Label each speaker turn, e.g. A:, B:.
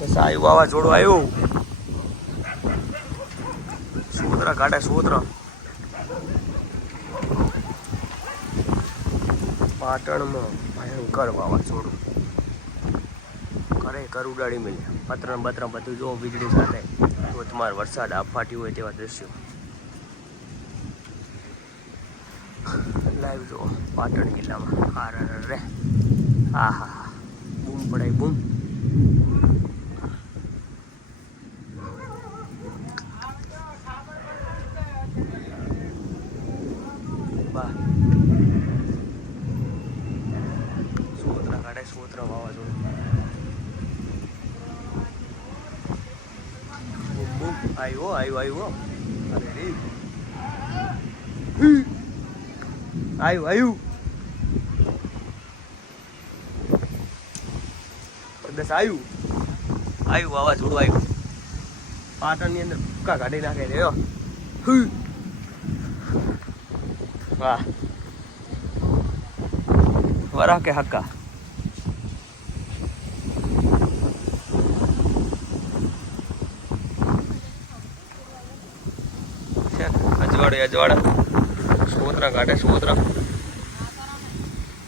A: આવ્યું વાવાઝોડું આવ્યું. સોતરા કાઢે સોતરા પાટણમાં ભયંકર વાવાઝોડું. કરે કર ઉડાડી મળ્યા પતરણ બતરણ બધું જો વીજળી સાથે. ધોધમાર વરસાદ આફાટી હોય તેવા દ્રશ્યો. લાઈવ જો પાટણ જિલ્લામાં. હાર રે. હા હા. બૂમ પડાય, બૂમ. સોતરા વાવાઝોડું. આવ્યો આવ્યો આવ્યો અરે રે. આવ્યું આવ્યું બસ આવ્યું આવ્યું વાવાઝોડું આવ્યું પાટણની અંદર ભૂકા કાઢી નાખે છે યો વાહ. વરા કે હક્કા. છે? અજવાળે અજવાળે સોતરા કાઢે સોતરા